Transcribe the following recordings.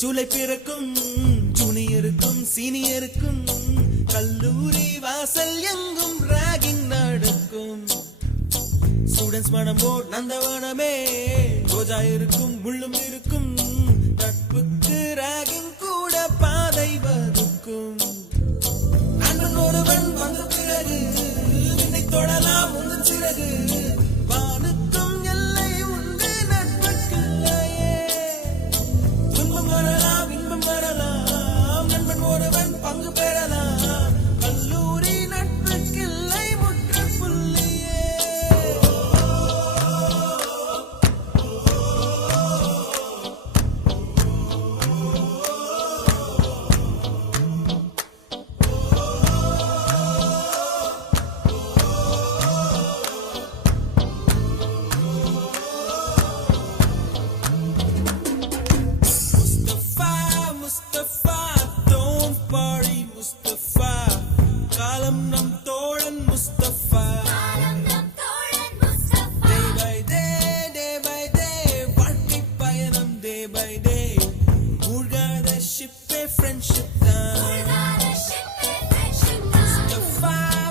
ஜூலை பிறக்கும் ஜூனியருக்கும் சீனியருக்கும் கல்லூரி வாசல் எங்கும் ராகிங் நடக்கும். ஸ்டூடெண்ட்ஸ் மனம் போட் நந்தவனமே ரோஜா இருக்கும் முள்ளும் இருக்கும். நட்புக்கு ராகிங் கூட பாதை வகுக்கும். நண்பன் ஒருவன் வந்த பிறகு விண்ணை தொடலாம் உந்தன் சிறகு. வானுக்கும் எல்லை உண்டு நட்புக்குள்ளையே. துன்பம் வரலாம் இன்பம் வரலாம் நண்பன் ஒருவன் பங்கு பெறலாம். கல்லூரி நட்புக்கில்லை முற்றுப்புள்ளியே. Mustafa, don't worry Mustafa. காலம் நம் தோழன் Mustafa. Day by day வாழ்க்கை பயணம் day by day. மூழ்காத ஷிப்பே friendship தான்.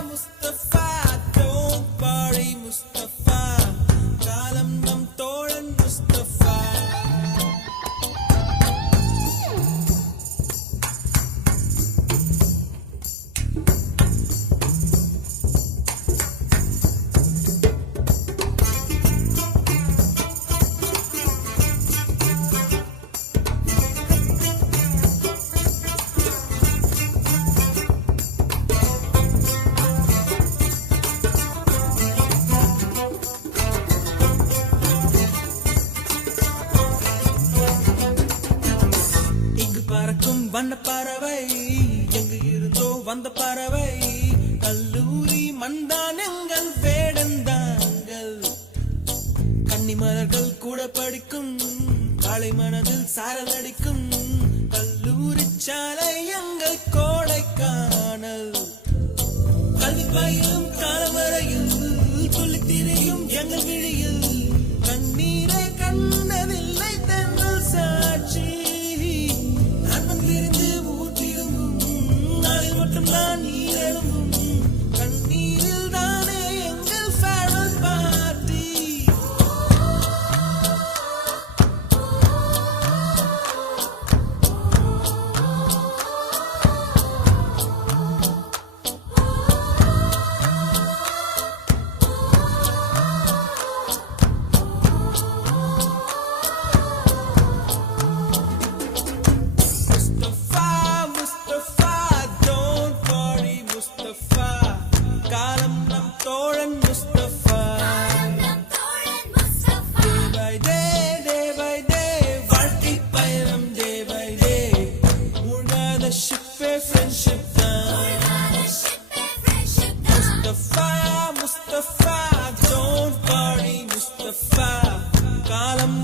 Mustafa, don't worry Mustafa. காலம் நம் தோழன் Mustafa. பறக்கும் வண்ண பறவை எங்கு இருந்தோ வந்த பறவை. கல்லூரி மண்தான் எங்கள் வேடந்தாங்கள். கன்னிமலர்கள் கூட படிக்கும் காலை மனதில் சாரல் அடிக்கும். கல்லூரி சாலை எங்கள் கோடைக்கானல். கல்வி பயிலும் காலம் வரையில் சொல்லித் திரியும் எங்கள் விழியில். கண்ணீரை கண்டதில்லை தென்றல் சாட்சி. நான் நீரெழும்பும் கண்ணீரில் தானே எங்கள் farewell party. காலம் நம் தோழன் Mustafa. Day by day வாழ்க்கை பயணம் day by day. மூழ்காத ஷிப்பே friendship தான். Mustafa, don't worry Mustafa. காலம்